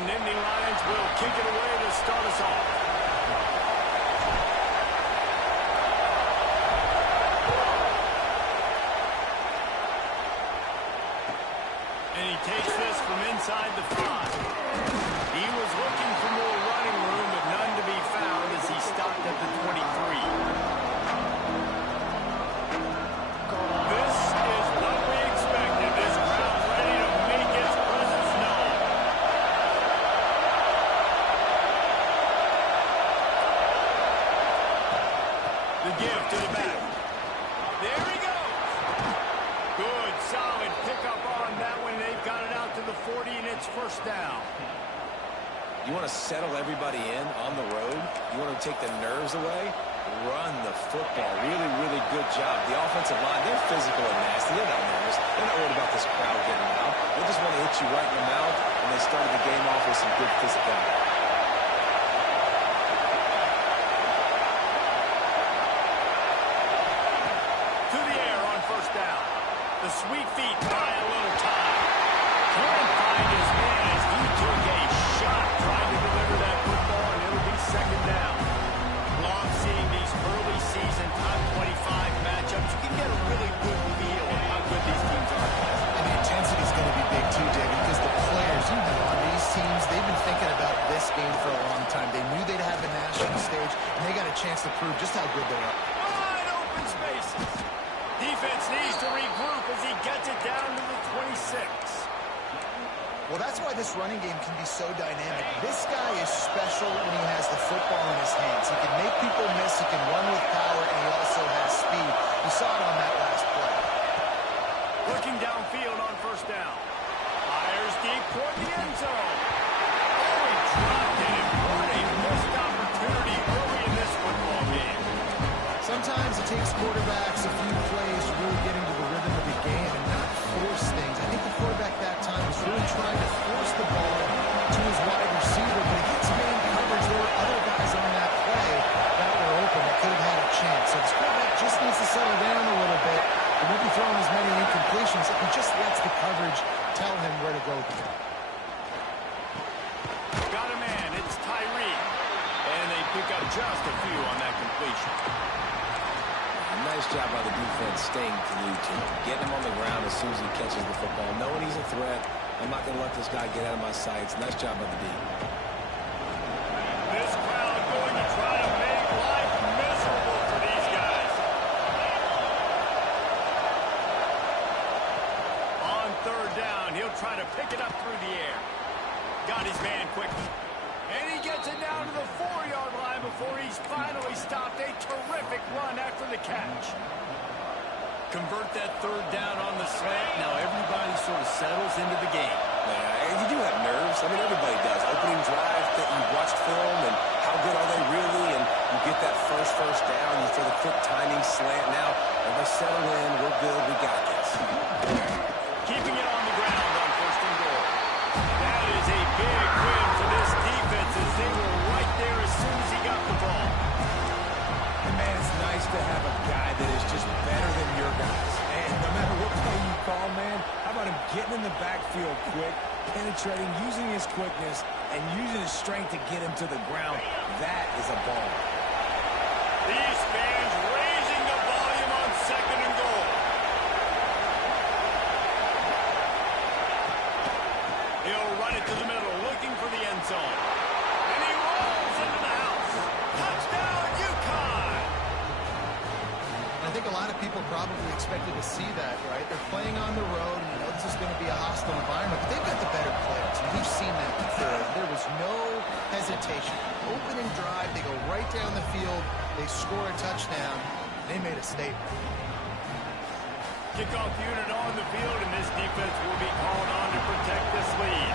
the Nittany Lions will kick it away to start us off. And he takes this from inside the 5. He was looking for more running room, but none to be found as he stopped at the 23. This is what we expected. This crowd ready to make its presence known. The give to the back. There he goes. Good, solid pickup on that one. They've got it out to the 40, and it's first down. You want to settle everybody in on the road? You want to take the nerves away? Run the football. Really, really good job. The offensive line, they're physical and nasty. They're not nervous. They're not worried about this crowd getting loud. They just want to hit you right in the mouth, and they started the game off with some good physicality. To the air on first down. The sweet feet buy a little time. Can't find his man as he took a shot trying to deliver that football, and it'll be second down. Love seeing these early season top 25 matchups. You can get a really good feel of how good these teams are. And the intensity is going to be big too, David, because the players, on these teams, they've been thinking about this game for a long time. They knew they'd have the national stage, and they got a chance to prove just how good they are. Wide open spaces. Defense needs to regroup as he gets it down to the 26. Well, that's why this running game can be so dynamic. This guy is special when he has the football in his hands. He can make people miss, he can run with power, and he also has speed. You saw it on that last play. Looking downfield on first down. Fires deep toward the end zone. Oh, he dropped it. What a missed opportunity early in this football game. Sometimes it takes quarterbacks a few plays to really get into the rhythm of the game and not force things. I think the quarterback that time was really trying to force the ball to his wide receiver, but against man coverage, there were other guys on that play that were open that could have had a chance. So this quarterback just needs to settle down a little bit. He won't be throwing as many incompletions if he just lets the coverage tell him where to go with the ball. Got a man. It's Tyree. And they pick up just a few on that completion. Nice job by the defense staying glued to him, getting him on the ground as soon as he catches the football, knowing he's a threat. I'm not going to let this guy get out of my sights. Nice job by the D. This crowd going to try to make life miserable for these guys. On third down, he'll try to pick it up through the air. Got his man quickly. And he gets it down to the 4-yard line before he's finally stopped. A terrific run after the catch. Convert that third down on the slant. Now everybody sort of settles into the game. Yeah, you do have nerves. I mean, everybody does. Opening drive that you watched film and how good are they really? And you get that first down. You throw the quick timing slant. Now, everybody settle in. We're good. We got this. Keeping it on the ground on first and goal. That is a big win for this defense as they were right there as soon as he got the ball. And man, it's nice to have a guy that is just better than your guys. And no matter what play you call, man, how about him getting in the backfield quick, penetrating, using his quickness, and using his strength to get him to the ground. That is a ball. These fans raising the volume on second and goal. He'll run it to the middle, looking for the end zone. And he rolls into the house. Touchdown, UConn! I think a lot of people probably expected to see that, right? They're playing on the road, and you know this is going to be a hostile environment, but they've got the better players, and we've seen that before. There was no hesitation. Opening drive, they go right down the field, they score a touchdown, they made a statement. Kickoff unit on the field, and this defense will be called on to protect this lead.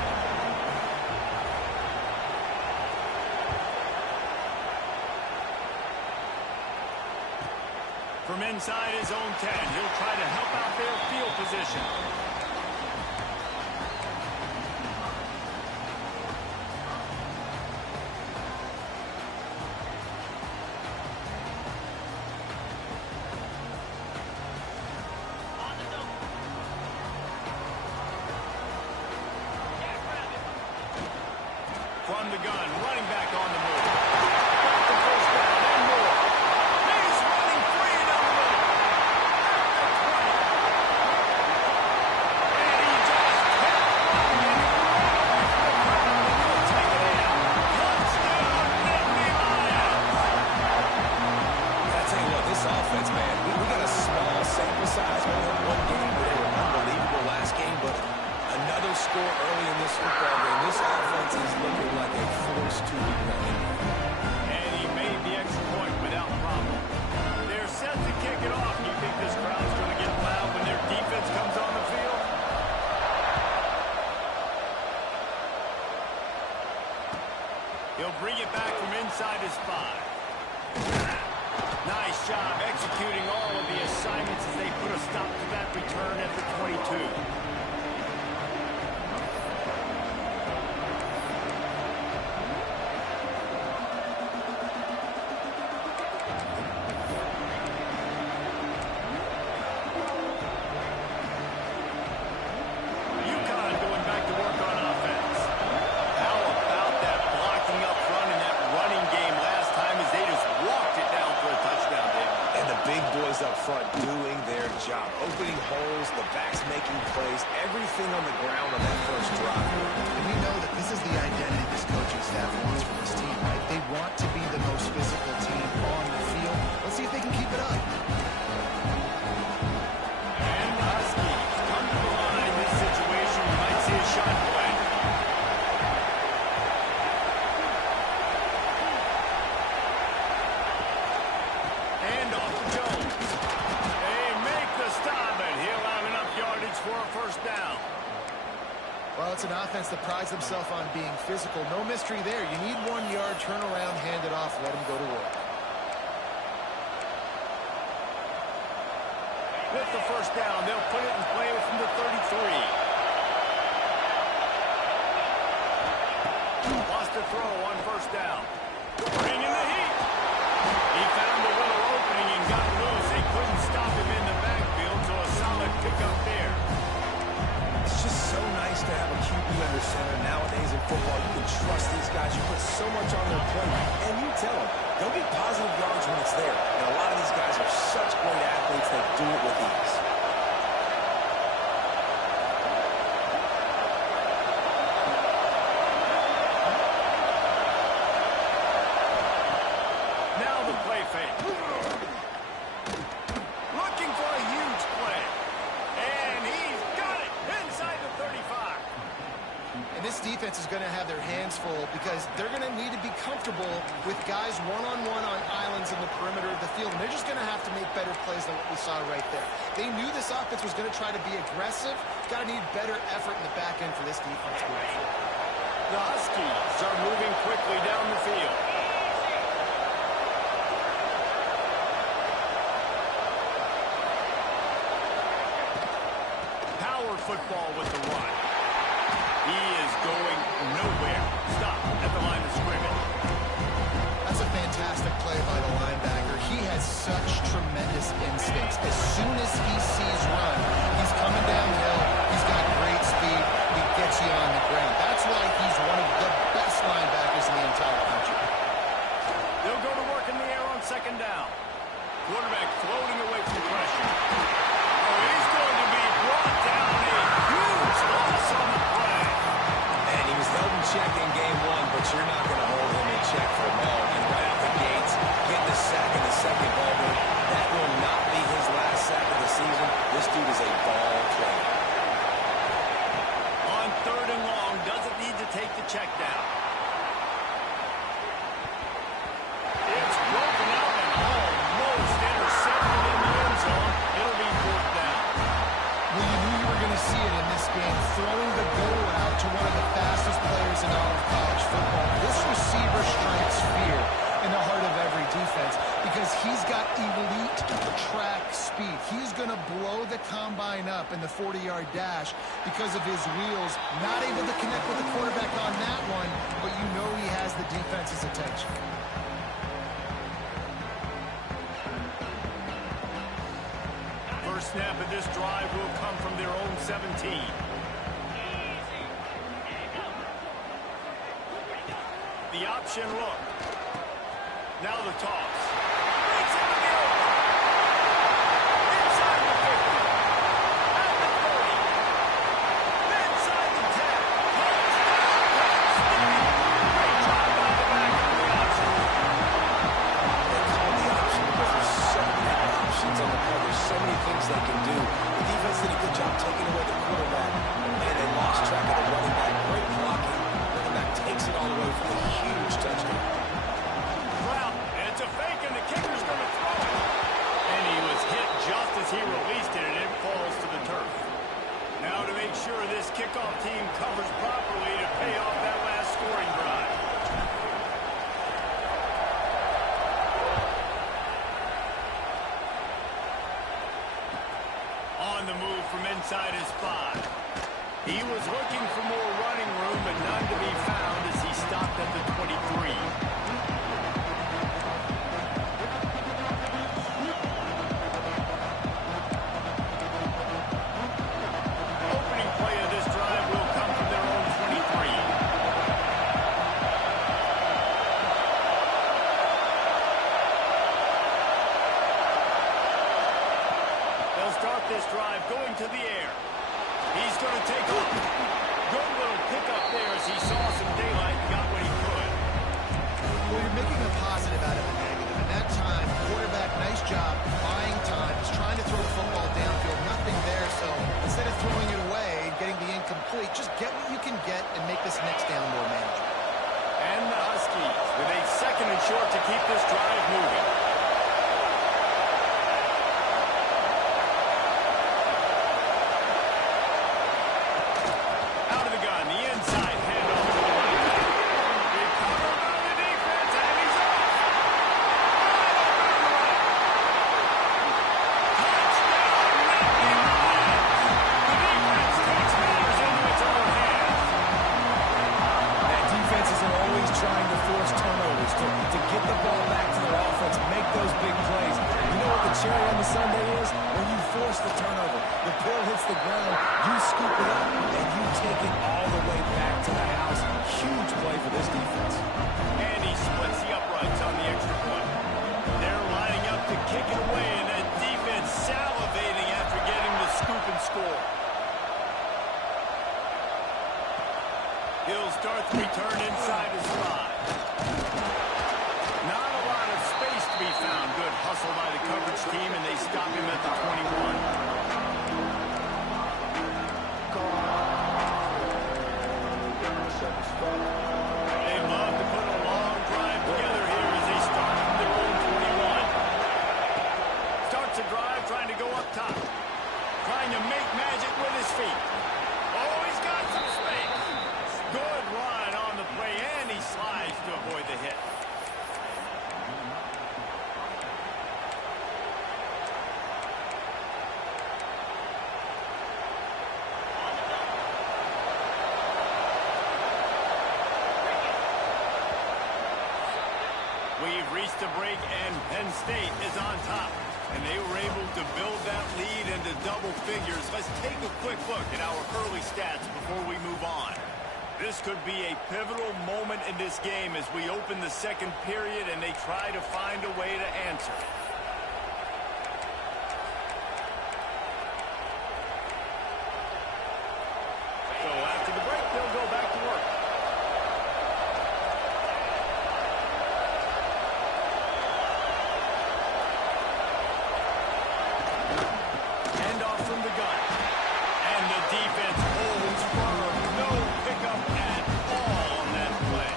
From inside his own 10, he'll try to help out their field position. from the gun, running back on the move. Got the first down and more. He's running free down the middle. At the 20. And he just kept running. And he'll take it in. Touchdown, Nittany Lions. I tell you what, this offense, man, we got a small sample size, only one game where they were unbelievable last game, but another score early in this football game. This offense is looking like a force to be reckoned with. And he made the extra point without problem. They're set to kick it off. You think this crowd's going to get loud when their defense comes on the field? He'll bring it back from inside his 5. Nice job executing all of the assignments as they put a stop to that return at the 22. UConn going back to work on offense. How about that blocking up front in that running game last time as they just walked it down for a touchdown, David? And the big boys up front doing their job. Opening holes, the backs making plays, everything on the ground on that first drive. And we know that this is the identity this coaching staff wants for this team, right? They want to be the most physical team on the field. Let's see if they can keep it up. And the Huskies come to the line in this situation. You might see a shot play. And off to Jones. They make the stop, and he'll have enough yardage for a first down. Well, it's an offense that prides themselves on being physical. No mystery there. You need 1 yard, turn around, hand it off, let them go to work. With the first down, they'll put it in play from the 33. Lost a throw on first down. Bringing the heat. He found a little opening and got loose. They couldn't stop him in the backfield, so a solid pickup there. It's just so nice to have a QB under center. Nowadays in football, you can trust these guys. You put so much on their plate, and you tell them, they'll get positive yards when it's there. And a lot of these guys are such great athletes, they do it with ease. Now the play fake. Looking for a huge play. And he's got it inside the 35. And this defense is going to have their hands full because they're going to need to be comfortable with guys one-on-one on islands in the perimeter of the field. And they're just going to have to make better plays than what we saw right there. They knew this offense was going to try to be aggressive. Got to need better effort in the back end for this defense moving forward. The Huskies are moving quickly down the field. Power football with the run. He is going nowhere. Stop at the line of scrimmage. That's a fantastic play by the linebacker. He has such tremendous instincts. As soon as he sees run, he's coming downhill. He's got great speed. He gets you on the ground. That's why he's one of the best linebackers in the entire country. They'll go to work in the air on second down. Quarterback floating away from pressure. Oh, he's going to be brought down. A huge loss on the play. And he was held in check in game 1, but you're not going to hold him in check for long. And right out the gates, getting a sack in the second ball game, that will not be his last sack of the season. This dude is a ball player. On third and long, doesn't need to take the check down. It's broken out and almost intercepted in the end zone. It'll be fourth down. Well, you knew you were going to see it in this game, throwing the go route to one of the fastest players in all of college football. This receiver strikes fear in the heart of every defense because he's got elite track speed. He's going to blow the combine up in the 40-yard dash because of his wheels. Not able to connect with the quarterback on that one, but you know he has the defense's attention. First snap of this drive will come from their own 17. the option look. Now the toss. Breaks into the open. Inside the 50. At the 30. Inside the 10. Touchdown, great job by the back on the option. They call the option because there's so many options on the play. There's so many things they can do. The defense did a good job taking away the quarterback. Man, they lost track of the running back. Great blocking. Running back takes it all the way for the huge touchdown. Brown, and it's a fake, and the kicker's going to throw it. And he was hit just as he released it, and it falls to the turf. Now to make sure this kickoff team covers properly to pay off that last scoring drive. On the move from inside his 5. He was looking for more running room, but none to be found as he stopped at the 23. Opening play of this drive will come from their own 23. They'll start this drive going to the air. He's going to take off. Good little pickup there as he saw some daylight and got what he could. Well, you're making a positive out of a negative. And that time, quarterback, nice job, buying time. He's trying to throw the football downfield. Nothing there, so instead of throwing it away and getting the incomplete, just get what you can get and make this next down more manageable. And the Huskies with a 2nd and short to keep this drive moving. Out of the gun, the inside handoff to the running back. Recovered by the defense, and he's off. Touchdown, Nittany Lions. The defense takes matters into its own hands. That defense isn't always trying to force turnovers to get the ball back to their offense, make those big plays. You know what the cherry on the sundae is? When you force the turnover, the pill hits the ground, you scoop it up, and you take it all the way back to the house. Huge play for this defense. And he splits the uprights on the extra point. They're lining up to kick it away, and that defense salivating after getting the scoop and score. He'll start the return inside his 5. Not a lot of space to be found. Good hustle by the coverage team, and they stop him at the 21. They love to put a long drive together here as they start from their own 21. Starts a drive trying to go up top. Trying to make magic with his feet. Oh, he's got some space. Good run on the play, and he slides to avoid the hit. We've reached a break, and Penn State is on top. And they were able to build that lead into double figures. Let's take a quick look at our early stats before we move on. This could be a pivotal moment in this game as we open the 2nd period and they try to find a way to answer. So after the break, they'll go back to work. Handoff from the gun. And the defense holds firm. No pickup at all on that play.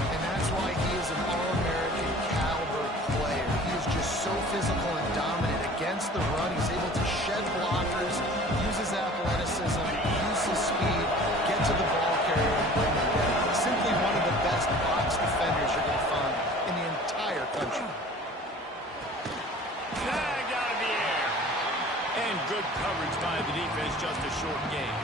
And that's why he is an All-American caliber player. He is just so physical and dominant against the run. He's able to shed blockers, use his athleticism, use his speed, get to the ball carrier and bring him down. Simply one of the best box defenders you're going to find in the entire country. Snagged out of the air. And good coverage by the defense, just a short game.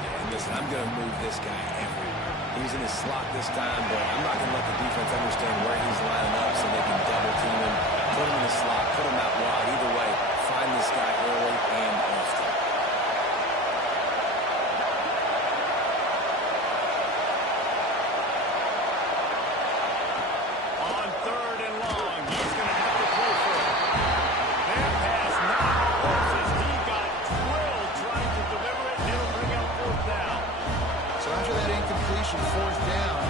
Yeah, and listen, I'm going to move this guy everywhere. He's in his slot this time, but I'm not going to let the defense understand where he's lining up so they can double team him, put him in the slot, put him out wide. Either way, find this guy early and often. situation, fourth down,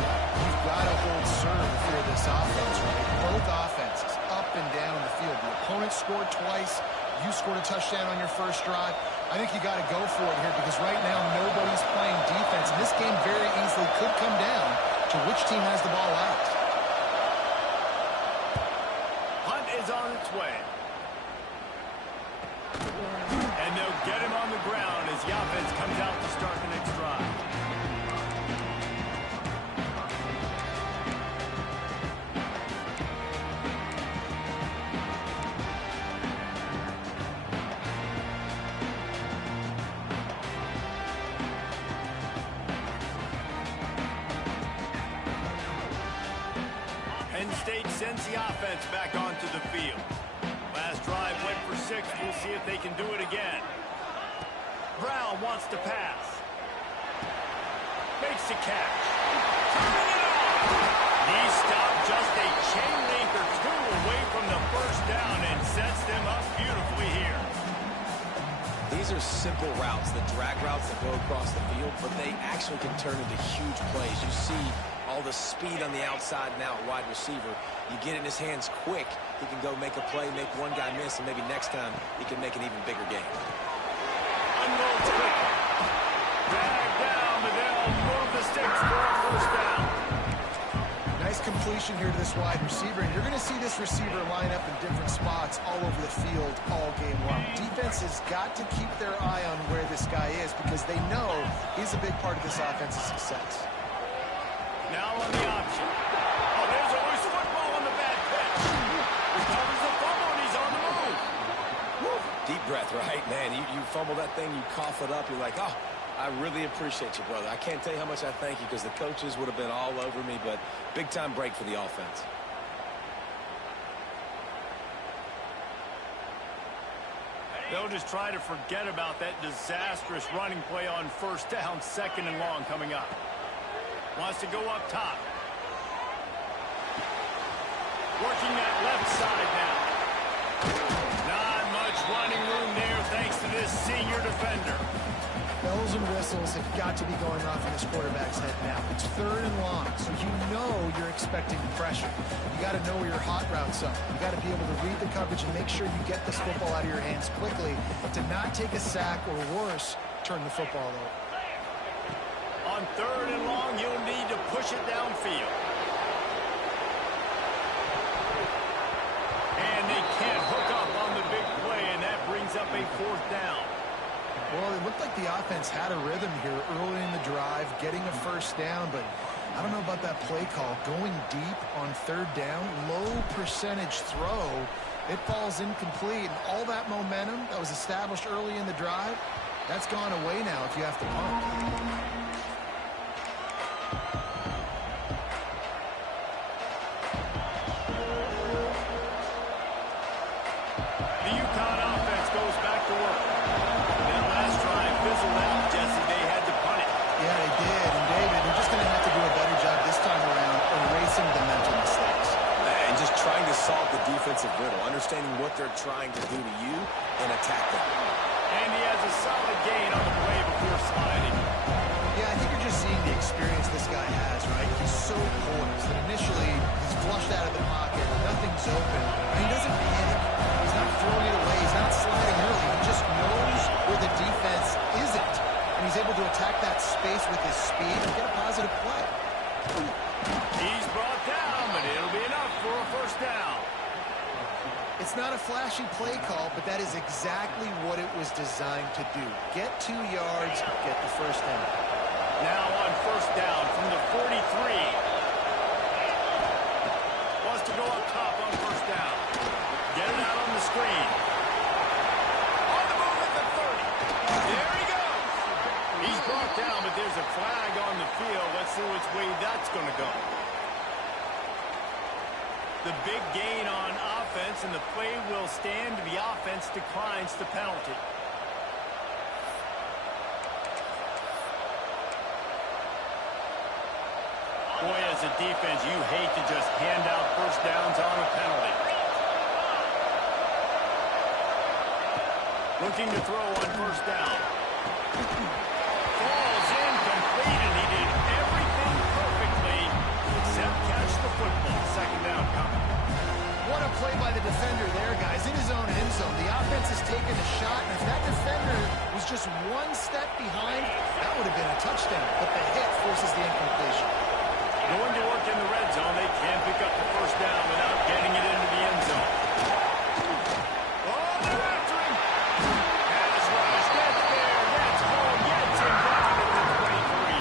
you've got to hold serve if you're this offense, right? Both offenses, up and down the field. The opponent scored twice. You scored a touchdown on your first drive. I think you got to go for it here because right now nobody's playing defense. And this game very easily could come down to which team has the ball last. Hunt is on its way. And they'll get him on the ground as the offense comes out to start the next drive. Penn State sends the offense back onto the field. Last drive went for 6. We'll see if they can do it again. Brown wants to pass. Makes the catch. Turning it off. He stopped just a chain link or two away from the first down and sets them up beautifully here. These are simple routes, the drag routes that go across the field, but they actually can turn into huge plays. You see all the speed on the outside now at wide receiver. You get in his hands quick, he can go make a play, make one guy miss, and maybe next time he can make an even bigger game. Unloads quickly. Drag down, but they'll move the sticks for a first down. Nice completion here to this wide receiver, and you're going to see this receiver line up in different spots all over the field all game long. Defense has got to keep their eye on where this guy is because they know he's a big part of this offense's success. Now on the option. Oh, there's a loose football on the bad pitch. Recovers the fumble, and he's on the move. Woo. Deep breath, right? Man, you fumble that thing, you cough it up, you're like, oh, I really appreciate you, brother. I can't tell you how much I thank you because the coaches would have been all over me, but big-time break for the offense. They'll just try to forget about that disastrous running play on first down, 2nd and long coming up. Wants to go up top. Working that left side now. Not much running room there thanks to this senior defender. Bells and whistles have got to be going off in this quarterback's head now. It's 3rd and long, so you know you're expecting pressure. You got to know where your hot routes are. You got to be able to read the coverage and make sure you get this football out of your hands quickly to not take a sack or worse, turn the football over. On 3rd and long, you'll need to push it downfield. And they can't hook up on the big play, and that brings up a 4th down. Well, it looked like the offense had a rhythm here early in the drive, getting a first down, but I don't know about that play call. Going deep on 3rd down, low percentage throw, it falls incomplete, and all that momentum that was established early in the drive, that's gone away now if you have to pump. Defensive riddle, understanding what they're trying to do to you and attack them. And he has a solid gain on the play before sliding. Yeah, I think you're just seeing the experience this guy has, right? He's so poised that initially he's flushed out of the pocket, nothing's open, and he doesn't panic. He's not throwing it away, he's not sliding early. He just knows where the defense isn't, and he's able to attack that space with his speed and get a positive play. He's brought down, but it'll be enough for a first down. It's not a flashy play call, but that is exactly what it was designed to do. Get 2 yards, get the first down. Now on first down from the 43. Wants to go up top on first down. Get it out on the screen. On the move at the 30. There he goes. He's brought down, but there's a flag on the field. Let's see which way that's going to go. The big gain on offense, and the play will stand. The offense declines the penalty. Boy, as a defense, you hate to just hand out first downs on a penalty. Looking to throw on first down. Falls incomplete, and he did everything just one step behind, that would have been a touchdown. But the hit forces the incompletion. Going to work in the red zone, they can pick up the first down without getting it into the end zone. Oh, they're after him. Pass rush, gets there, gets home, gets him down at the 23.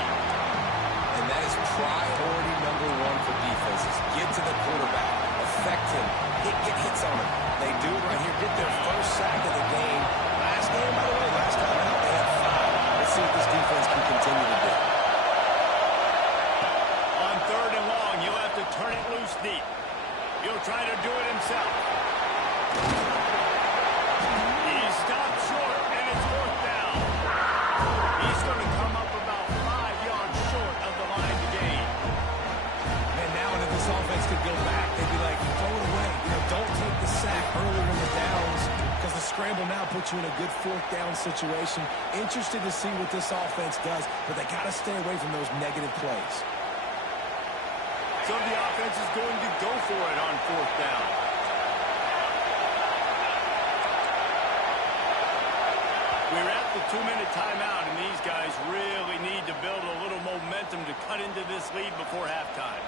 And that is priority number one for defenses. Get to the quarterback, affect him, get hits on him. They do it right here, get their first sack of the game. Last game, by the way, last time out, they had 5. Let's see what this defense can continue to do. On 3rd and long, he'll have to turn it loose deep. He'll try to do it himself. He's stopped short, and it's 4th down. He's going to come up about 5 yards short of the line to gain. And now if this offense could go back, they'd be like, throw it away. Don't take the sack earlier in the downs, because the scramble now puts you in a good 4th down situation. Interested to see what this offense does, but they got to stay away from those negative plays. So the offense is going to go for it on 4th down. We're at the 2-minute timeout, and these guys really need to build a little momentum to cut into this lead before halftime.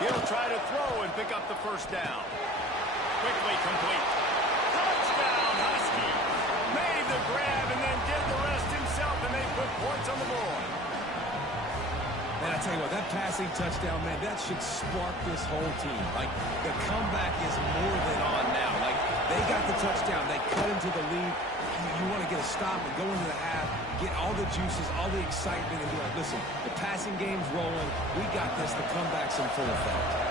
He'll try to throw and pick up the first down. Quickly complete. Touchdown, Huskies. Made the grab and then did the rest himself, and they put points on the board. Man, I tell you what, that passing touchdown, man, that should spark this whole team. Like, the comeback is more than on now. Like, they got the touchdown. They cut into the lead. You want to get a stop and go into the half, get all the juices, all the excitement, and be like, listen, the passing game's rolling. We got this. The comeback's in full effect.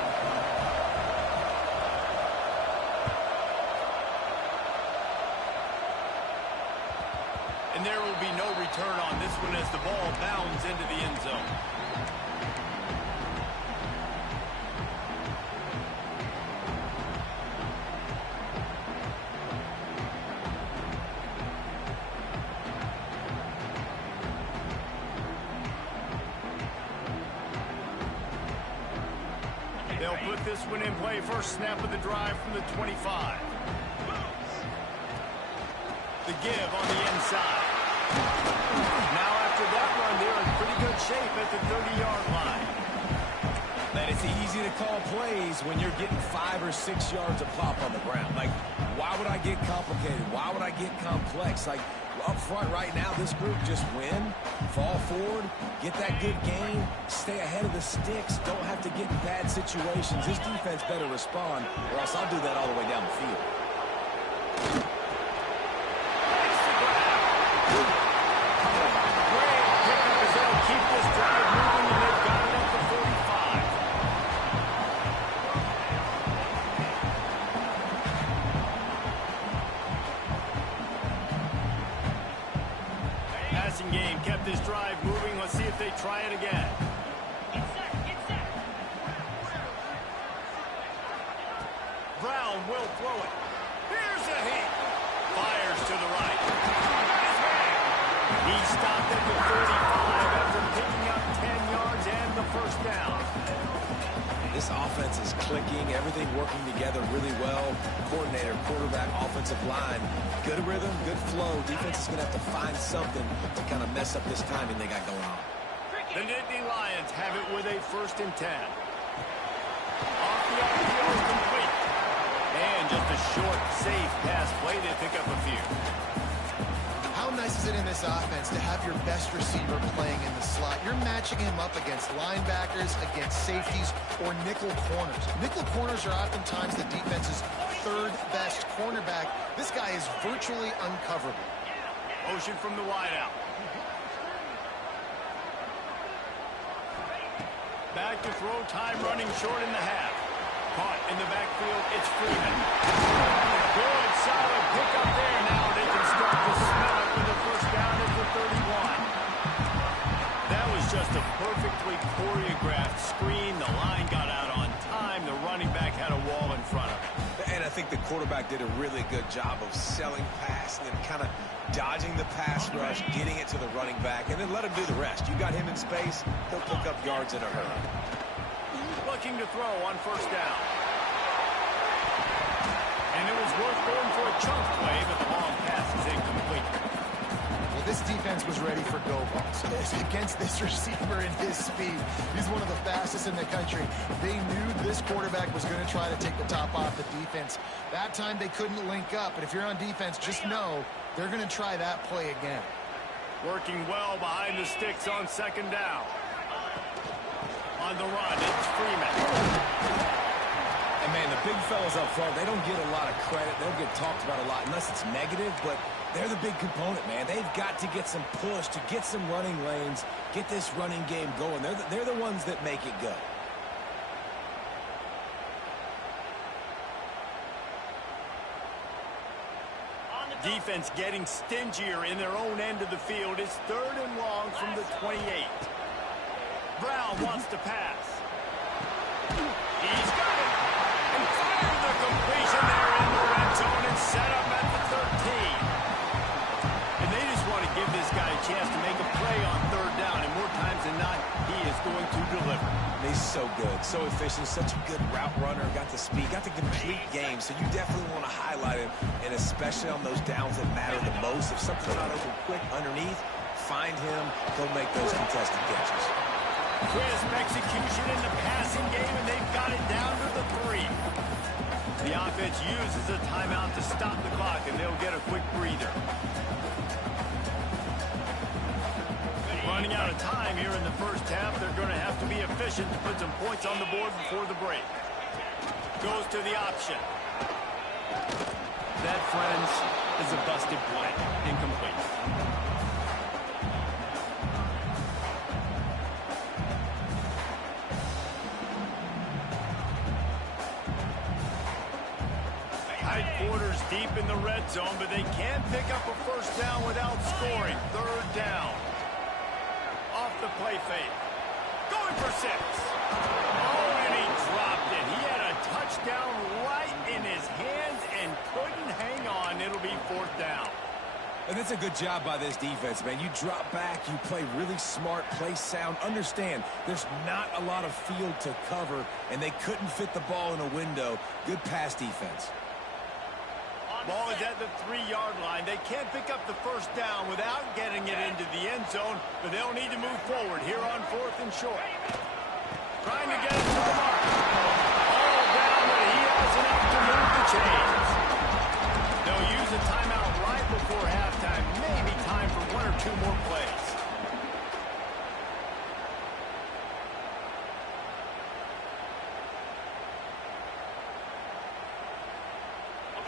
And there will be no return on this one as the ball bounds into the end zone. They'll put this one in play. First snap of the drive from the 25. The give on the inside. Now after that run, they're in pretty good shape at the 30-yard line. Man, it's easy to call plays when you're getting 5 or 6 yards of pop on the ground. Like, why would I get complicated? Why would I get complex? Like, up front right now, this group just win, fall forward, get that good gain, stay ahead of the sticks, don't have to get in bad situations. This defense better respond, or else I'll do that all the way down the field. Great pickup as they'll keep this drive moving, and they've got it up to 45. Passing game kept this drive moving. Let's see if they try it again. Brown will throw it. Here's a heat. Fires to the right. He stopped at the 35 after picking up 10 yards and the first down. This offense is clicking, everything working together really well. Coordinator, quarterback, offensive line, good rhythm, good flow. Defense is going to have to find something to kind of mess up this timing they got going on. The Nittany Lions have it with a 1st and 10. Off the RPO, complete. And just a short, safe pass play. They pick up a few. How nice is it in this offense to have your best receiver playing in the slot? You're matching him up against linebackers, against safeties, or nickel corners. Nickel corners are oftentimes the defense's 3rd best cornerback. This guy is virtually uncoverable. Motion from the wideout. Back to throw, time running short in the half. Caught in the backfield, it's Freeman. Good, solid pickup there. Now they can start to smell it with a first down at the 31. That was just a perfectly choreographed screen. The line got out on time. The running back had a wall in front of him. And I think the quarterback did a really good job of selling pass and then kind of dodging the pass rush, getting it to the running back, and then let him do the rest. You got him in space, he'll pick up yards in a hurry. Looking to throw on first down. And it was worth going for a chunk play, but the long pass is incomplete. Well, this defense was ready for go balls. Against this receiver and his speed, he's one of the fastest in the country. They knew this quarterback was going to try to take the top off the defense. That time they couldn't link up, and if you're on defense, just know they're going to try that play again. Working well behind the sticks on second down. On the run, it's Freeman. And, man, the big fellas up front, they don't get a lot of credit. They'll get talked about a lot unless it's negative, but they're the big component, man. They've got to get some push, to get some running lanes, get this running game going. They're the ones that make it go. Defense getting stingier in their own end of the field. It's 3rd and long from the 28. Brown wants to pass. He's got it. And fired the completion there in the red zone and set up at the 13. And they just want to give this guy a chance to make a play on 3rd down. And more times than not, he is going to deliver. He's so good, so efficient, such a good route runner, got the speed, got the complete game, so you definitely want to highlight him, and especially on those downs that matter the most. If something's not open quick underneath, find him, go make those contested catches. Crisp execution in the passing game, and they've got it down to the 3. The offense uses a timeout to stop the clock, and they'll get a quick breather. Running out of time here in the first half. They're going to have to be efficient to put some points on the board before the break. Goes to the option. That, friends, is a busted play. Incomplete. Tight quarters deep in the red zone, but they can't pick up a first down without scoring. 3rd down. Off the play fake. Going for 6. Oh, and he dropped it. He had a touchdown right in his hands and couldn't hang on. It'll be 4th down. And it's a good job by this defense, man. You drop back, you play really smart, play sound. Understand, there's not a lot of field to cover, and they couldn't fit the ball in a window. Good pass defense. Ball is at the 3-yard line. They can't pick up the first down without getting it into the end zone, but they'll need to move forward here on 4th and short. Trying to get it to the mark. All down, but he has enough to move the chains. They'll use a timeout right before halftime. Maybe time for 1 or 2 more plays.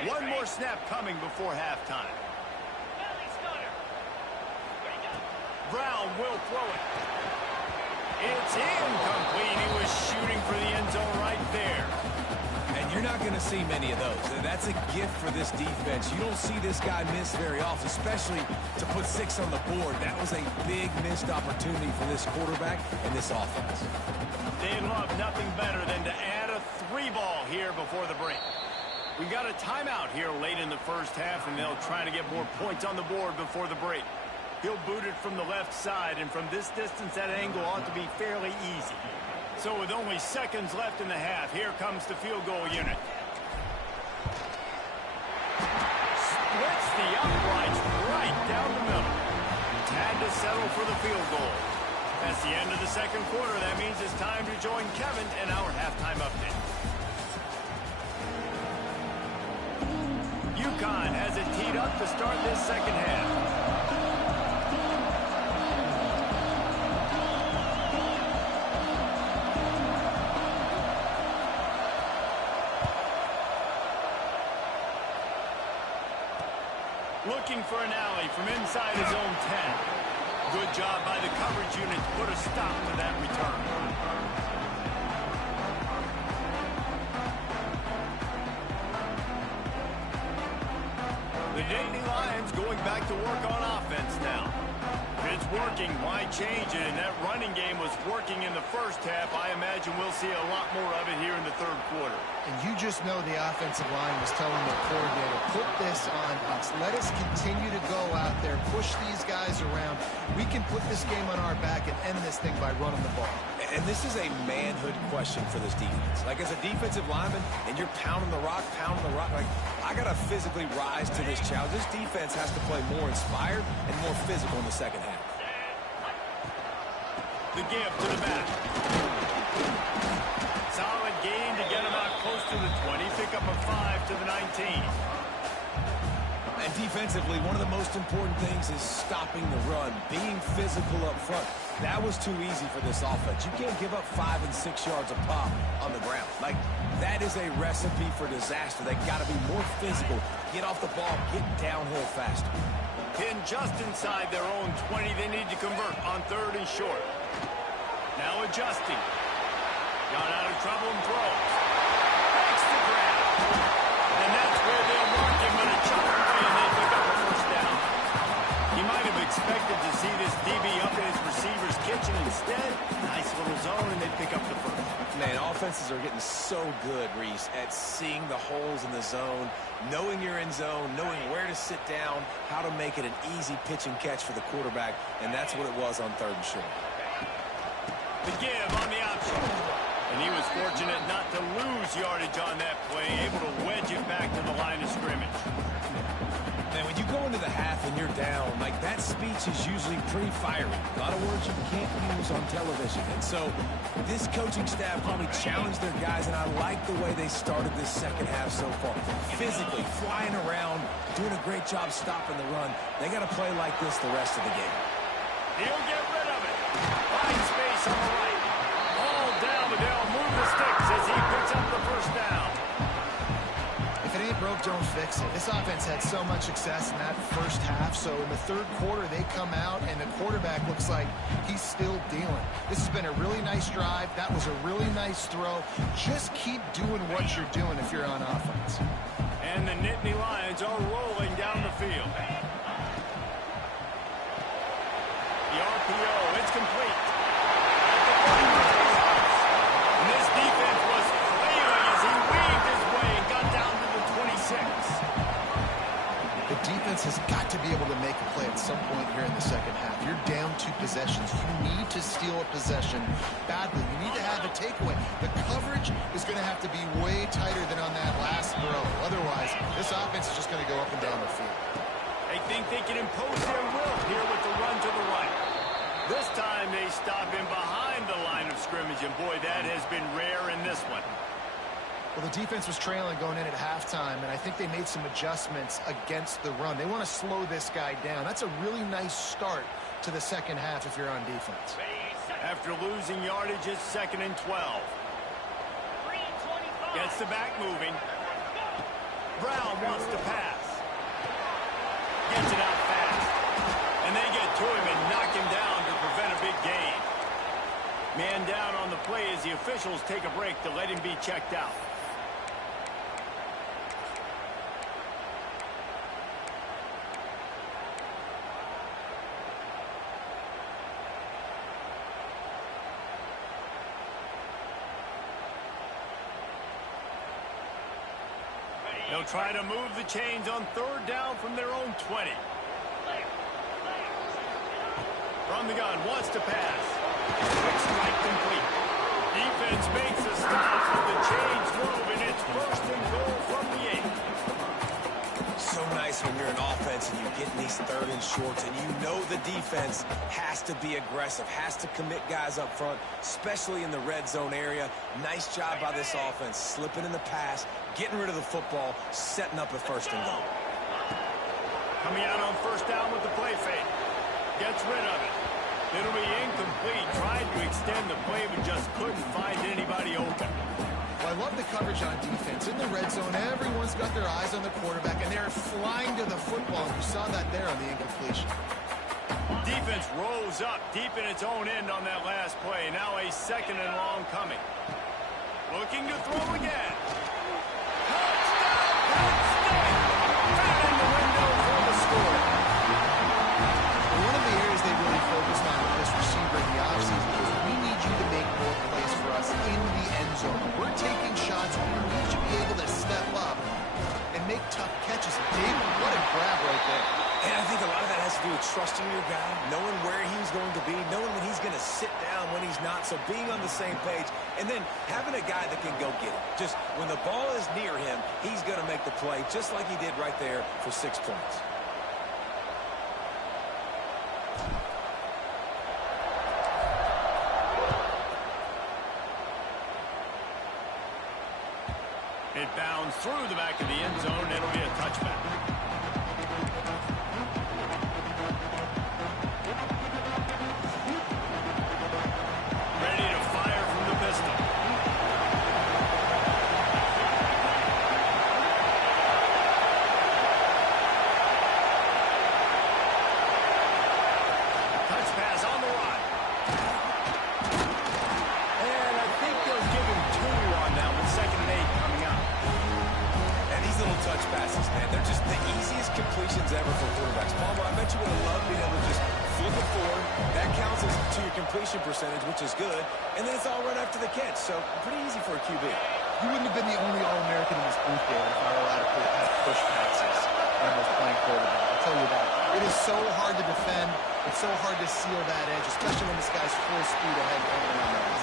One more snap coming before halftime. Brown will throw it. It's incomplete. He was shooting for the end zone right there. And you're not going to see many of those. That's a gift for this defense. You don't see this guy miss very often, especially to put 6 on the board. That was a big missed opportunity for this quarterback and this offense. They'd love nothing better than to add a 3-ball here before the break. We got a timeout here late in the first half, and they'll try to get more points on the board before the break. He'll boot it from the left side, and from this distance, that angle ought to be fairly easy. So with only seconds left in the half, here comes the field goal unit. Splits the uprights right down the middle. Had to settle for the field goal. That's the end of the second quarter. That means it's time to join Kevin in our halftime update. UConn has it teed up to start this second half. Looking for an alley from inside his own 10. Good job by the coverage unit to put a stop to that return. Nittany Lions going back to work on offense now. It's working. Why change it? And that running game was working in the first half. I imagine we'll see a lot more of it here in the third quarter. And you just know the offensive line was telling their coordinator, put this on us. Let us continue to go out there, push these guys around. We can put this game on our back and end this thing by running the ball. And this is a manhood question for this defense. Like, as a defensive lineman, and you're pounding the rock, like, I got to physically rise to this challenge. This defense has to play more inspired and more physical in the second half. The give to the back. Solid gain to get him out close to the 20. Pick up a 5 to the 19. And defensively, one of the most important things is stopping the run, being physical up front. That was too easy for this offense. You can't give up 5 and 6 yards a pop on the ground. Like, that is a recipe for disaster. They got to be more physical, get off the ball, get downhill faster. Pinned just inside their own 20. They need to convert on 3rd and short. Now adjusting. Got out of trouble and throws. Makes the grab. And that's where they'll mark him with a chop away, and they pick up a first down. He might have expected to see this DB up in his receiver's kitchen. Instead, nice little zone, and they pick up the first. Man, offenses are getting so good, Reese, at seeing the holes in the zone, knowing you're in zone, knowing where to sit down, how to make it an easy pitch and catch for the quarterback, and that's what it was on 3rd and short. The give on the option. And he was fortunate not to lose yardage on that play, able to wedge it back to the line of scrimmage. Man, when you go into the half and you're down, like, that speech is usually pretty fiery. A lot of words you can't use on television. And so this coaching staff probably challenged their guys, and I like the way they started this second half so far. Physically, flying around, doing a great job stopping the run. They got to play like this the rest of the game. He'll get rid of it. Wide space on the right. All down, but they'll move the sticks as he picks up the first down. If it ain't broke, don't fix it. This offense had so much success in that first half, so in the third quarter, they come out, and the quarterback looks like he's still dealing. This has been a really nice drive. That was a really nice throw. Just keep doing what you're doing if you're on offense. And the Nittany Lions are rolling down the field. The RPO, it's complete. And this defense was flailing as he weaved his way and got down to the 26. The defense has got to be able to make a play at some point here in the second half. You're down 2 possessions. You need to steal a possession badly. You need to have a takeaway. The coverage is going to have to be way tighter than on that last throw. Otherwise, this offense is just going to go up and down the field. They think they can impose their will here with the run to the right. This time they stop him behind the line of scrimmage, and boy, that has been rare in this one. Well, the defense was trailing going in at halftime, and I think they made some adjustments against the run. They want to slow this guy down. That's a really nice start to the second half if you're on defense. After losing yardage, it's 2nd and 12. Gets the back moving. Brown wants to pass. Gets it out fast. And they get to him and knock him down to prevent a big gain. Man down on the play as the officials take a break to let him be checked out. They'll try to move the chains on 3rd down from their own 20. From the gun, wants to pass. Quick strike complete. Defense makes a stop with the chains move, and it's 1st and goal from the 8. So nice when you're an offense and you're getting these 3rd and shorts, and you know the defense has to be aggressive, has to commit guys up front, especially in the red zone area. Nice job by this offense, slipping in the pass, getting rid of the football, setting up a 1st and goal. Coming out on 1st down with the play fake. Gets rid of it. It'll be incomplete. Tried to extend the play, but just couldn't find anybody open. Well, I love the coverage on defense. In the red zone, everyone's got their eyes on the quarterback, and they're flying to the football. You saw that there on the incompletion. Defense rose up deep in its own end on that last play. Now a 2nd and long coming. Looking to throw again. Touchdown, Penn State! Back in the window for pass in the end zone. We're taking shots. We need to be able to step up and make tough catches. David, what a grab right there. And I think a lot of that has to do with trusting your guy, knowing where he's going to be, knowing when he's going to sit down, when he's not, so being on the same page, and then having a guy that can go get it. Just when the ball is near him, he's going to make the play, just like he did right there for 6 points. It bounds through the back of the end zone. It'll be a touchback. Ready to fire from the pistol. Touch pass on the run. And I think they'll give him 2 on that one. 2nd and 8 coming up. And these little touch passes, man, they're just the easiest completions ever for quarterbacks. Palmer, I bet you would have loved being able to just flip it forward. That counts as to your completion percentage, which is good. And then it's all right after the catch. So pretty easy for a QB. You wouldn't have been the only All-American in this booth, David, if I were allowed to have push passes when I was playing quarterback. I'll tell you that. It is so hard to defend. It's so hard to seal that edge, especially when this guy's full speed ahead coming around that.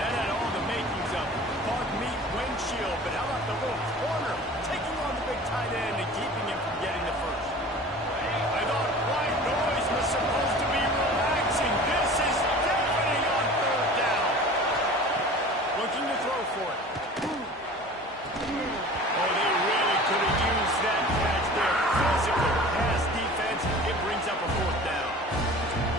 That had all the makings of hard meat windshield, but how about the little corner taking on the big tight end and keeping him from getting the first? I thought white noise was supposed to be relaxing. This is deafening on 3rd down. Looking to throw for it. Oh, they really could have used that catch there. Physical pass defense. It brings up a 4th down.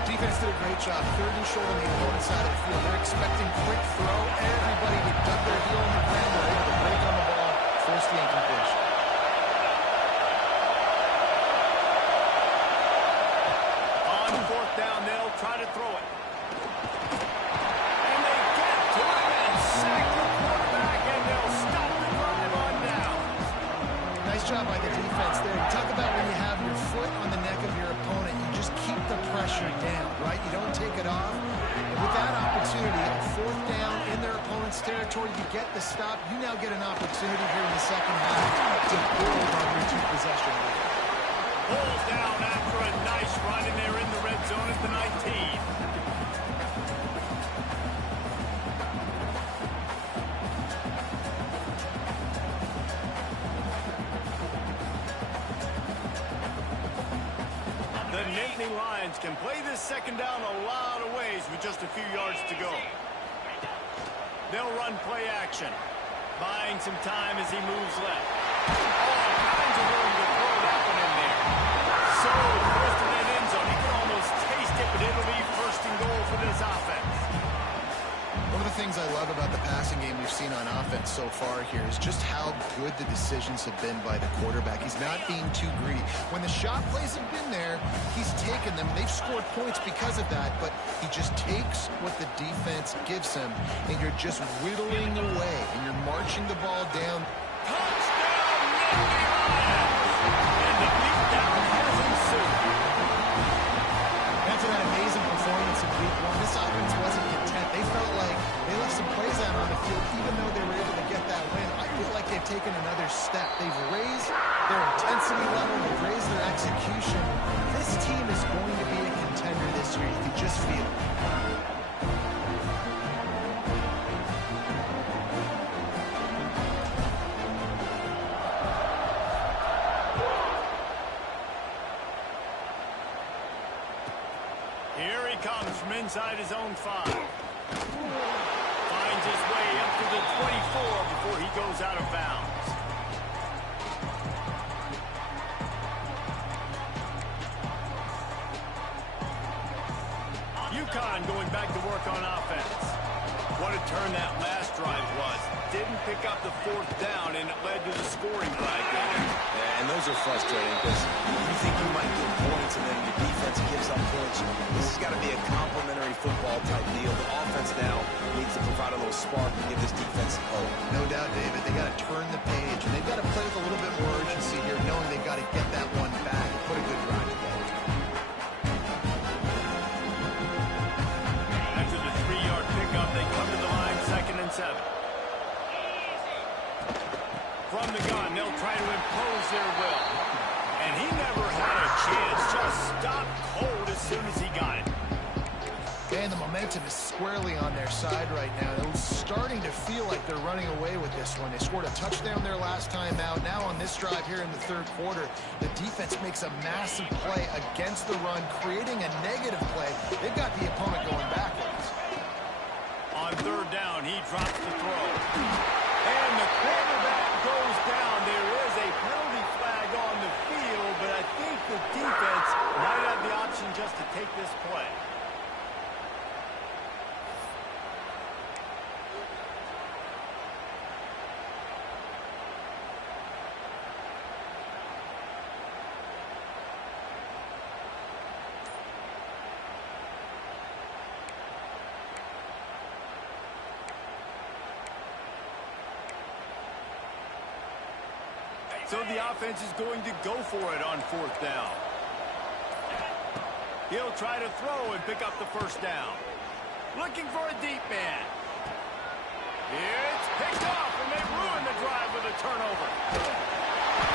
Defense did a great job. 3rd and short on the opponent's side of the field. They're expecting quick throw. Everybody would duck their heel on the ground. They're able to break on the ball. Force the incompletion. On 4th down, they'll try to throw it. And they get to him and sack the quarterback, and they'll stop the drive on down. Nice job by the defense there. You talk about when you have your foot on the neck of your opponent, you just keep the pressure down, right? You don't take it off. And with that opportunity, a 4th down in their opponent's territory, you get the stop. You now get an opportunity here in the 2nd half to build on your 2-possession lead. Pulls down after a nice run, and they're in the red zone at the 19. The Nittany Lions can play this 2nd down a lot of ways with just a few yards to go. They'll run play action, buying some time as he moves left. All kinds of room to throw that one in there. So close to that end zone, he can almost taste it, but it'll be 1st and goal for this offense. One of the things I love about the passing game we've seen on offense so far here is just how good the decisions have been by the quarterback. He's not being too greedy. When the shot plays have been there, he's taken them. They've scored points because of that, but he just takes what the defense gives him, and you're just whittling away, and you're marching the ball down. Touchdown, Nittany Lions! And the beatdown has ensued. After that amazing performance in week 1, this offense wasn't content. They felt like they left some plays out on the field, even though they were able to get that win. I feel like they've taken another step. They've raised their intensity level. They've raised their execution. This team is going to be a contender this year. You can just feel it. Here he comes from inside his own 5. Finds his way up to the 24 before he goes out of bounds. UConn going back to work on offense. What a turn that last drive was. Didn't pick up the 4th down, and it led to the scoring drive. Yeah, and those are frustrating because you think you might get points and then your defense gives up points. This has got to be a complementary football type deal. The offense now needs to provide a little spark and give this defense some hope. No doubt, David. They got to turn the page, and they've got to play with a little bit more urgency here, knowing they've got to get that one back and put a good drive together. After the 3-yard pickup, they come to the line 7. From the gun, they'll try to impose their will. And he never had a chance. Just stopped cold as soon as he got it. And the momentum is squarely on their side right now. They're starting to feel like they're running away with this one. They scored a touchdown their last time out. Now on this drive here in the third quarter, the defense makes a massive play against the run, creating a negative play. They've got the opponent going backwards. On third down, he drops the throw. And the quarterback goes down. There is a penalty flag on the field, but I think the defense might have the option just to take this play. So the offense is going to go for it on fourth down. He'll try to throw and pick up the first down. Looking for a deep man. It's picked off, and they ruin the drive with a turnover.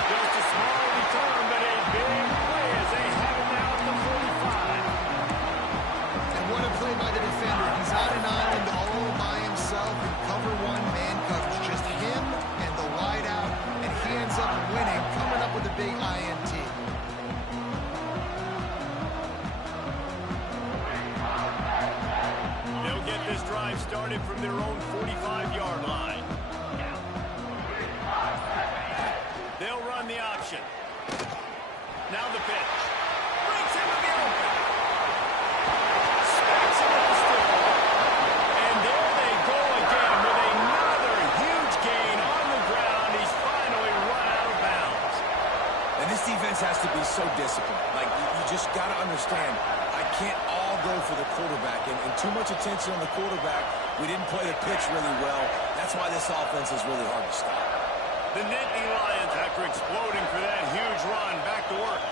Just a small return, but a big play as they have it now at the 45. And what a play by the defender. He's on an island all by himself in cover one man coverage. Just him and the wide out, and he ends up winning, coming up with a big INT. They'll get this drive started from their own 45-yard line. They'll run the option. Now the pitch. Breaks into the open. Smacks him with the stiff arm. And there they go again with another huge gain on the ground. He's finally run out of bounds. And this defense has to be so disciplined. Like, you just got to understand, I can't all go for the quarterback. And too much attention on the quarterback. We didn't play the pitch really well. That's why this offense is really hard to stop. The Nittany Lions, after exploding for that huge run, back to work.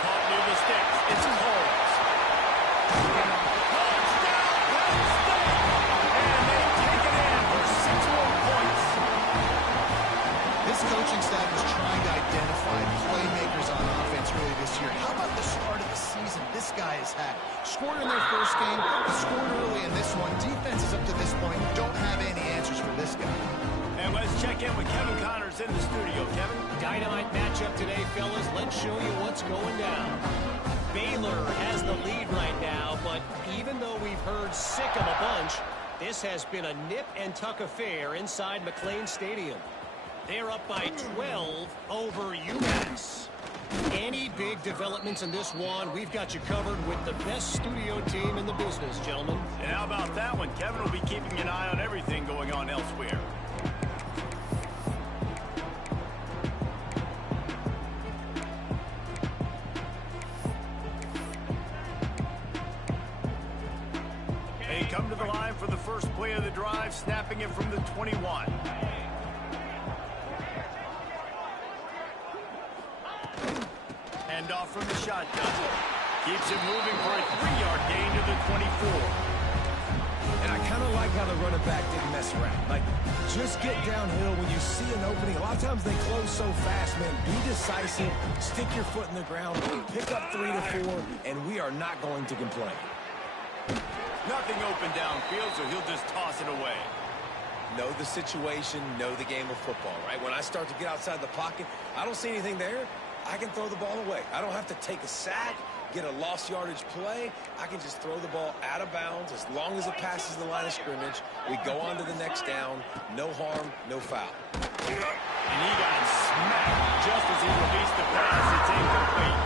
Caught near the sticks. It's Holmes. Touchdown, Penn State! And they take it in for 6 more points. This coaching staff is trying to identify playmakers on offense really this year. How about the start of the season this guy has had? Scored in their first game, scored early in this one. Defenses up to this point don't have any answers for this guy. And let's check in with Kevin Connors in the studio. Kevin? Dynamite matchup today, fellas. Let's show you what's going down. Baylor has the lead right now, but even though we've heard sick of a bunch, this has been a nip-and-tuck affair inside McLean Stadium. They're up by 12 over UMass. Any big developments in this one, we've got you covered with the best studio team in the business, gentlemen. And how about that one? Kevin will be keeping an eye on everything going on elsewhere. They come to the line for the first play of the drive, snapping it from the 21. Hand off from the shotgun. Keeps it moving for a 3-yard gain to the 24. And I kind of like how the running back didn't mess around. Like, just get downhill when you see an opening. A lot of times they close so fast, man. Be decisive, stick your foot in the ground, pick up 3 to 4, and we are not going to complain. Nothing open downfield, so he'll just toss it away. Know the situation, know the game of football, right? When I start to get outside the pocket, I don't see anything there. I can throw the ball away. I don't have to take a sack, get a lost yardage play. I can just throw the ball out of bounds as long as it passes the line of scrimmage. We go on to the next down. No harm, no foul. And he got smacked just as he released the pass. It's incomplete.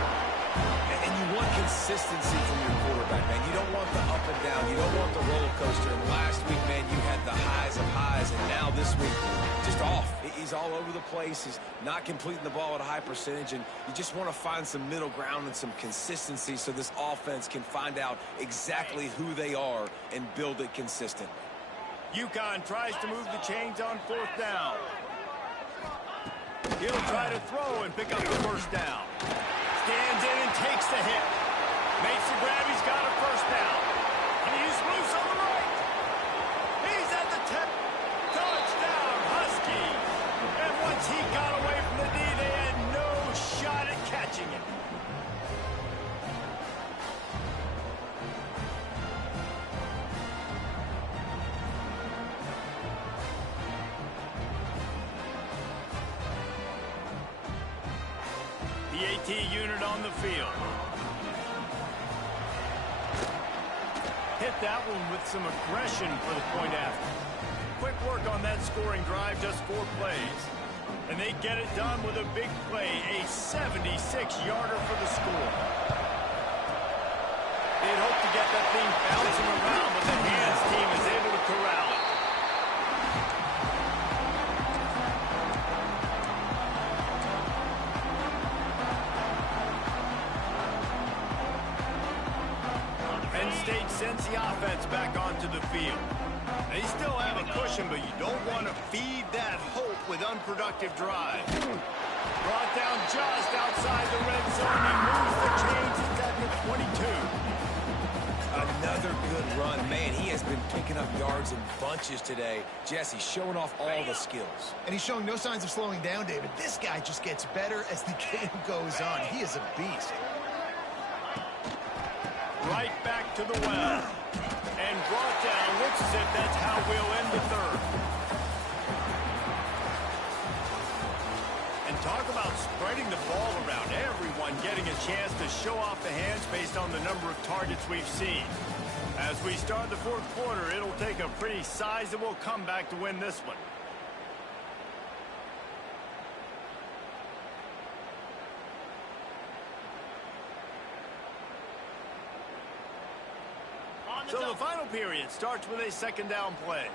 And you want consistency from your quarterback, man. You don't want the up and down. You don't want the roller coaster. And last week, man, you had the highs of highs. And now this week, just off. He's all over the place. He's not completing the ball at a high percentage. And you just want to find some middle ground and some consistency so this offense can find out exactly who they are and build it consistently. UConn tries to move the chains on fourth down. He'll try to throw and pick up the first down. Stands in and takes the hit. Makes the grab. He's got a first down. And he's loose on the right. PAT unit on the field. Hit that one with some aggression for the point after. Quick work on that scoring drive, just 4 plays. And they get it done with a big play, a 76-yarder for the score. They'd hope to get that thing bouncing around, but the hands team is able to corral it. Penn State sends the offense back onto the field. They still have a cushion, but you don't want to feed that hope with unproductive drives. Brought down just outside the red zone. He moves the chains. He's at the 22. Another good run. Man, he has been picking up yards in bunches today. Jesse showing off all the skills. And he's showing no signs of slowing down, David. This guy just gets better as the game goes on. He is a beast. Right back to the well. And brought down. Looks as if that's how we'll end the third. And talk about spreading the ball around. Everyone getting a chance to show off the hands based on the number of targets we've seen. As we start the fourth quarter, it'll take a pretty sizable comeback to win this one. So the final period starts with a second down play.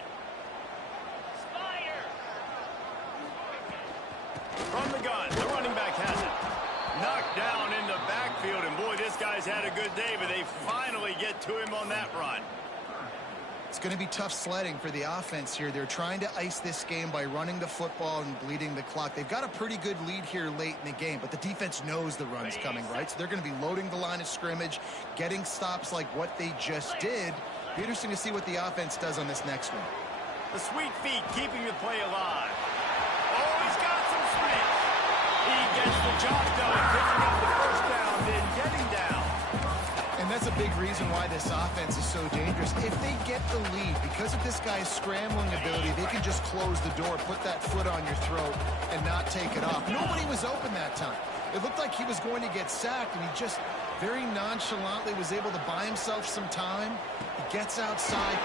From the gun, the running back has it. Knocked down in the backfield, and boy, this guy's had a good day, but they finally get to him on that run. It's going to be tough sledding for the offense here. They're trying to ice this game by running the football and bleeding the clock. They've got a pretty good lead here late in the game, but the defense knows the run's coming, right? So they're going to be loading the line of scrimmage, getting stops like what they just did. Be interesting to see what the offense does on this next one. The sweet feet keeping the play alive. Oh, he's got some space. He gets the job done, picking up the first down, then getting down. And that's a big reason why this offense is so dangerous. If they get the lead, because of this guy's scrambling ability, they can just close the door, put that foot on your throat, and not take it off. Nobody was open that time. It looked like he was going to get sacked, and he just very nonchalantly was able to buy himself some time. He gets outside.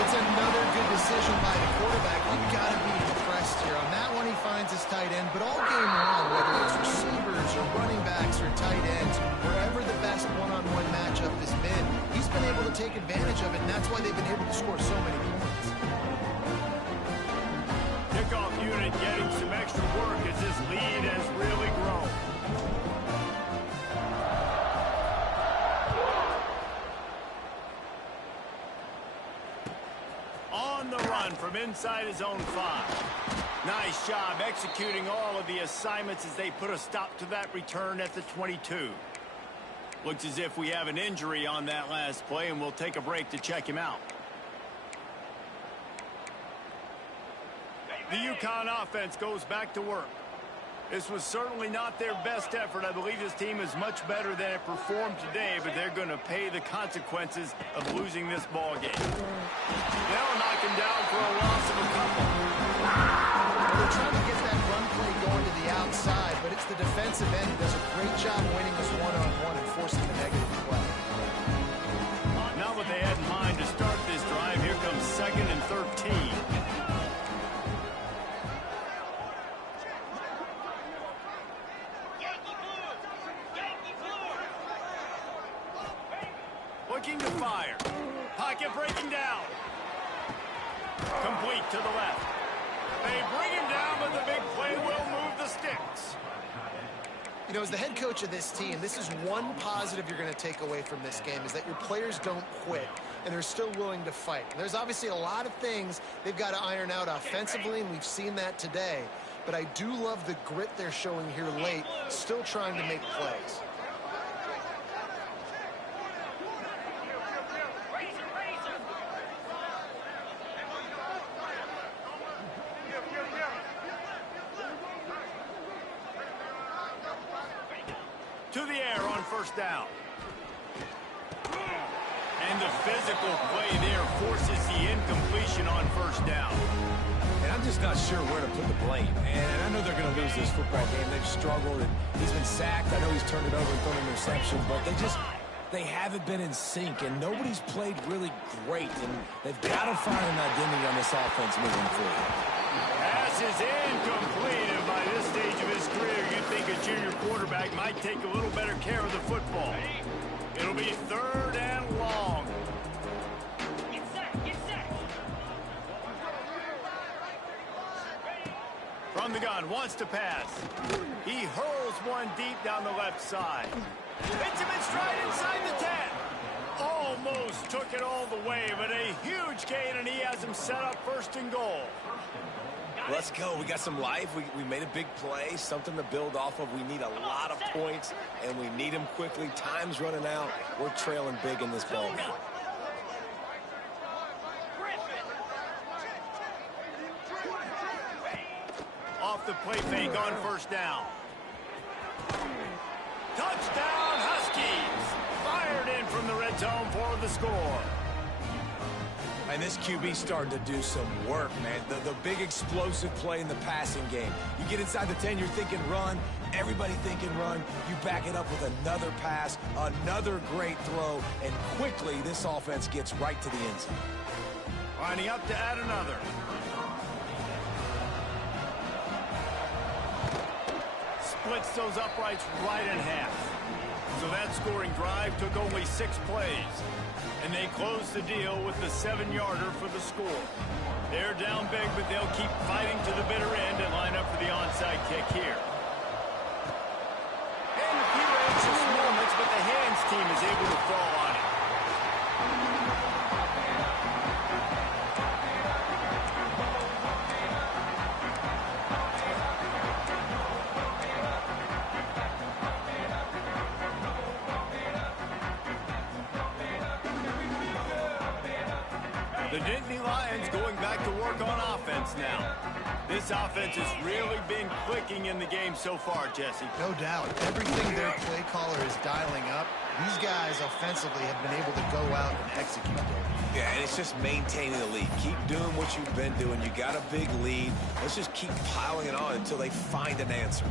It's another good decision by the quarterback. You've got to be impressed here. On that one, he finds his tight end, but all game long, whether it's receivers or running backs or tight ends, wherever the best one-on-one matchup has been, he's been able to take advantage of it, and that's why they've been able to score so many points. Kickoff unit getting some extra work as this lead has really grown. On the run from inside his own 5. Nice job executing all of the assignments as they put a stop to that return at the 22. Looks as if we have an injury on that last play, and we'll take a break to check him out. The UConn offense goes back to work. This was certainly not their best effort. I believe this team is much better than it performed today, but they're going to pay the consequences of losing this ball game. They'll knock him down for a loss of a couple. They're trying to get that run play going to the outside, but it's the defensive end who does a great job winning this one-on-one and forcing the negative play. Not what they had in mind to start this drive. Here comes 2nd and 13. Looking to fire. Pocket breaking down. Complete to the left. They bring him down, but the big play will move the sticks. You know, as the head coach of this team, this is one positive you're going to take away from this game, is that your players don't quit, and they're still willing to fight. There's obviously a lot of things they've got to iron out offensively, and we've seen that today. But I do love the grit they're showing here late, still trying to make plays. To the air on first down. And the physical play there forces the incompletion on first down. And I'm just not sure where to put the blame. And I know they're going to lose this football game. They've struggled, and he's been sacked. I know he's turned it over and thrown an interception, but they haven't been in sync, and nobody's played really great. And they've got to find an identity on this offense moving forward. Pass is incomplete, and by this stage of his career, you'd think a junior quarterback might take a little better care of the football. It'll be 3rd and long. Get set, get set. From the gun, wants to pass. He hurls one deep down the left side. Hits him in stride inside the 10. Almost took it all the way, but a huge gain, and he has him set up 1st and goal. Let's go. We got some life. We made a big play, something to build off of. We need a lot of points, and we need them quickly. Time's running out. We're trailing big in this ball game. Off the play fake on 1st down. Touchdown, Huskies! Fired in from the red zone for the score. And this QB's starting to do some work, man. The big explosive play in the passing game. You get inside the 10, you're thinking run. Everybody thinking run. You back it up with another pass, another great throw, and quickly this offense gets right to the end zone. Lining up to add another. Splits those uprights right in half. So that scoring drive took only 6 plays. And they close the deal with the 7-yarder for the score. They're down big, but they'll keep fighting to the bitter end and line up for the onside kick here. And a few anxious moments, but the hands team is able to fall on it. The Nittany Lions going back to work on offense now. This offense has really been clicking in the game so far, Jesse. No doubt. Everything their play caller is dialing up, these guys offensively have been able to go out and execute. Yeah, and it's just maintaining the lead. Keep doing what you've been doing. You got a big lead. Let's just keep piling it on until they find an answer.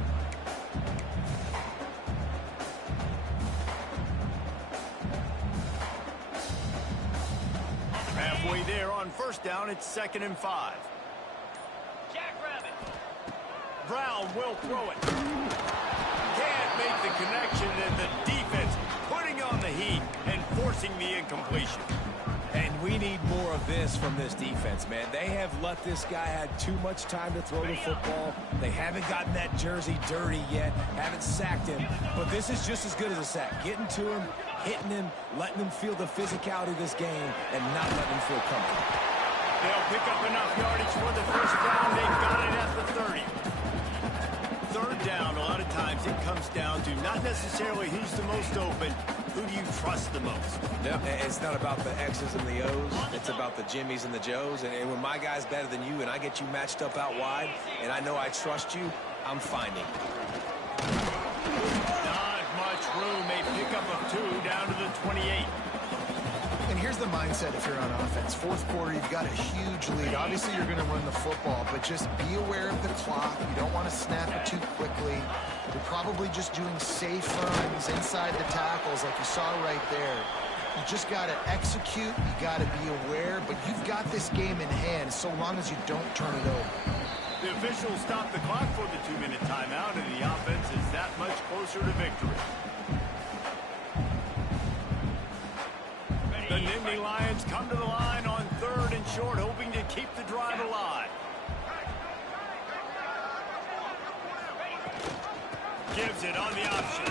Halfway there on 1st down, it's 2nd and 5. Jackrabbit. Brown will throw it. Can't make the connection, and the defense putting on the heat and forcing the incompletion. And we need more of this from this defense, man. They have let this guy have too much time to throw the football. They haven't gotten that jersey dirty yet, haven't sacked him. But this is just as good as a sack. Getting to him, hitting him, letting him feel the physicality of this game, and not letting him feel comfortable. They'll pick up enough yardage for the 1st down. They got it at the 30. 3rd down, a lot of times it comes down to not necessarily who's the most open, who do you trust the most? Yeah, it's not about the X's and the O's. It's about the Jimmys and the Joes. And when my guy's better than you and I get you matched up out wide and I know I trust you, I'm finding. Not much room. They pick up a 2 down to the 28. And here's the mindset if you're on offense. 4th quarter, you've got a huge lead. Obviously, you're going to run the football, but just be aware of the clock. You don't want to snap it too quickly. You're probably just doing safe runs inside the tackles like you saw right there. You just got to execute. You got to be aware, but you've got this game in hand so long as you don't turn it over. The officials stop the clock for the 2-minute timeout, and the offense is that much closer to victory. The Nittany Lions come to the line on 3rd and short, hoping to keep the drive alive. Gives it on the option.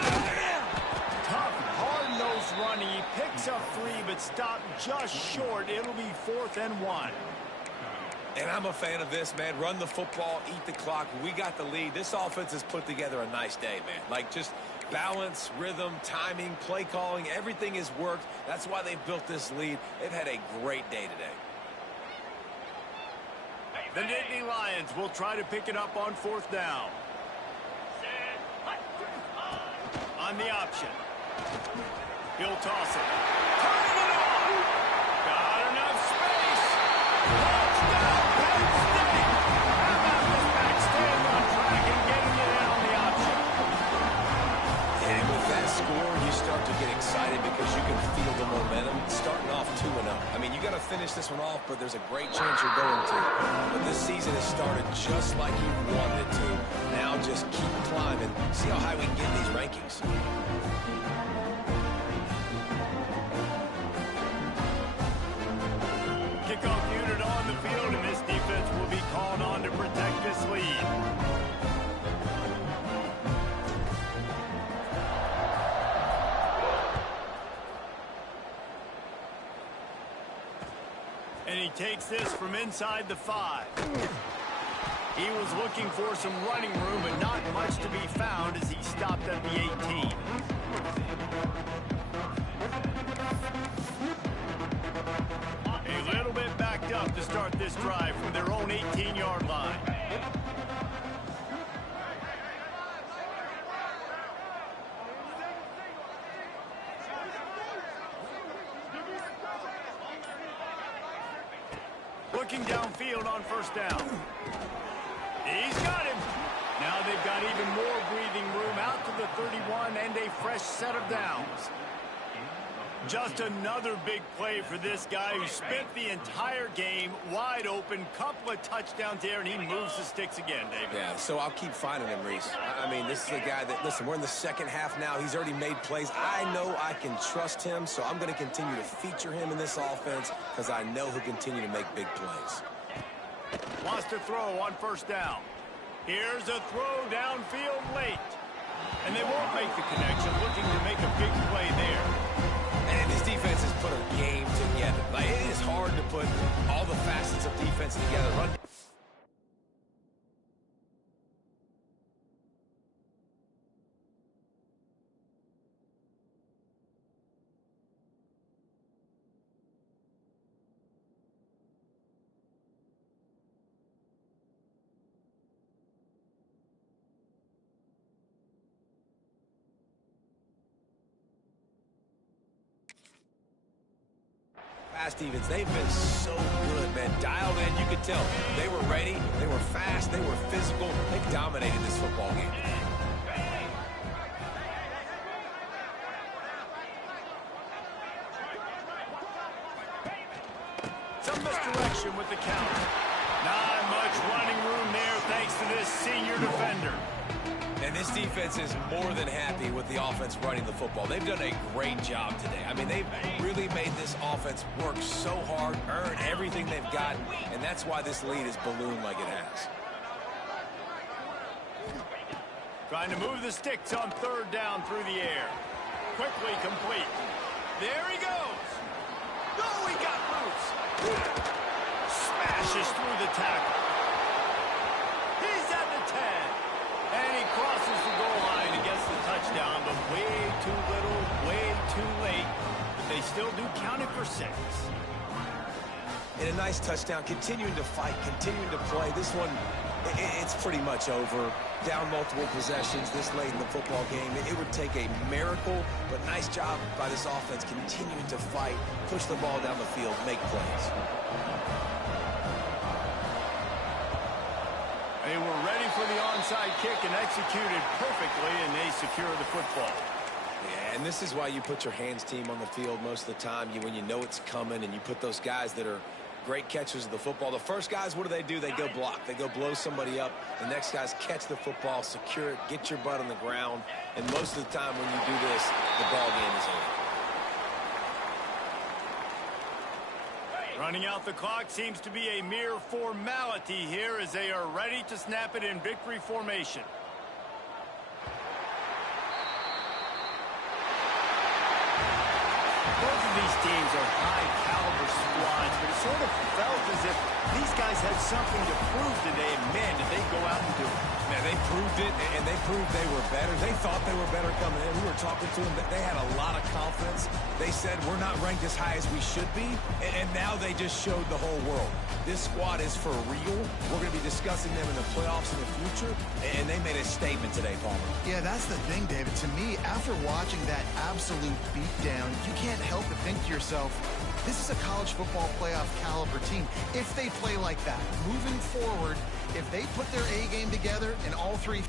Tough, hard-nosed running. He picks up 3, but stopped just short. It'll be 4th and 1. And I'm a fan of this, man. Run the football, eat the clock. We got the lead. This offense has put together a nice day, man. Like, just balance, rhythm, timing, play calling, everything has worked. That's why they've built this lead. They've had a great day today. The Nittany Lions will try to pick it up on 4th down. On the option. He'll toss it. Turning it on! excited because you can feel the momentum starting off 2-0. I mean, you got to finish this one off, but there's a great chance you're going to. But this season has started just like you wanted it to. Now just keep climbing. See how high we can get in these rankings. Kickoff unit on the field, and this defense will be called on to protect this lead. And he takes this from inside the 5. He was looking for some running room, but not much to be found as he stopped at the 18. A little bit backed up to start this drive from their own 18-yard line. Looking downfield on first down. He's got him. Now they've got even more breathing room out to the 31 and a fresh set of downs. Just another big play for this guy who spent the entire game wide open. Couple of touchdowns there, and he moves the sticks again, David. Yeah, so I'll keep finding him, Reese. I mean, this is a guy that, listen, we're in the second half now. He's already made plays. I know I can trust him, so I'm going to continue to feature him in this offense because I know he'll continue to make big plays. Wants to throw on first down. Here's a throw downfield late. And they won't make the connection, looking to make a big play there. And this defense has put a game together. Like, it is hard to put all the facets of defense together. Run. Pass defense, they've been so good, man. Dialed in, you could tell. They were ready, they were fast, they were physical. They dominated this football game. Some misdirection with the counter. Not much running room there thanks to this senior defender. And this defense is more than happy with the offense running the football. They've done a great job today. I mean, they've really made this offense work so hard, earn everything they've gotten, and that's why this lead is ballooned like it has. Trying to move the sticks on third down through the air. Quickly complete. There he goes. Oh, he got loose. Smashes through the tackle. He's at the 10. And he crosses the goal line and gets the touchdown, but way too little, way too late. But they still do count it for 6. And a nice touchdown, continuing to fight, continuing to play. This one, it's pretty much over. Down multiple possessions this late in the football game. It would take a miracle, but nice job by this offense continuing to fight, push the ball down the field, make plays. They were ready for the onside kick and executed perfectly, and they secure the football. Yeah, and this is why you put your hands team on the field most of the time. When you know it's coming, and you put those guys that are great catchers of the football. The first guys, what do? They go block. They go blow somebody up. The next guys catch the football, secure it, get your butt on the ground. And most of the time when you do this, the ball game is over. Running out the clock seems to be a mere formality here as they are ready to snap it in victory formation. Both of these teams are high-caliber squads, but it sort of felt as if these guys had something to prove today, and man, did they go out and do it. Man, they proved it, and they proved they were better. They thought they were better coming in. We were talking to them. They had a lot of confidence. They said, we're not ranked as high as we should be, and now they just showed the whole world. This squad is for real. We're going to be discussing them in the playoffs in the future, and they made a statement today, Palmer. Yeah, that's the thing, David. To me, after watching that absolute beatdown, you can't help but think to yourself, this is a college football playoff caliber team. If they play like that, moving forward, if they put their A game together and all three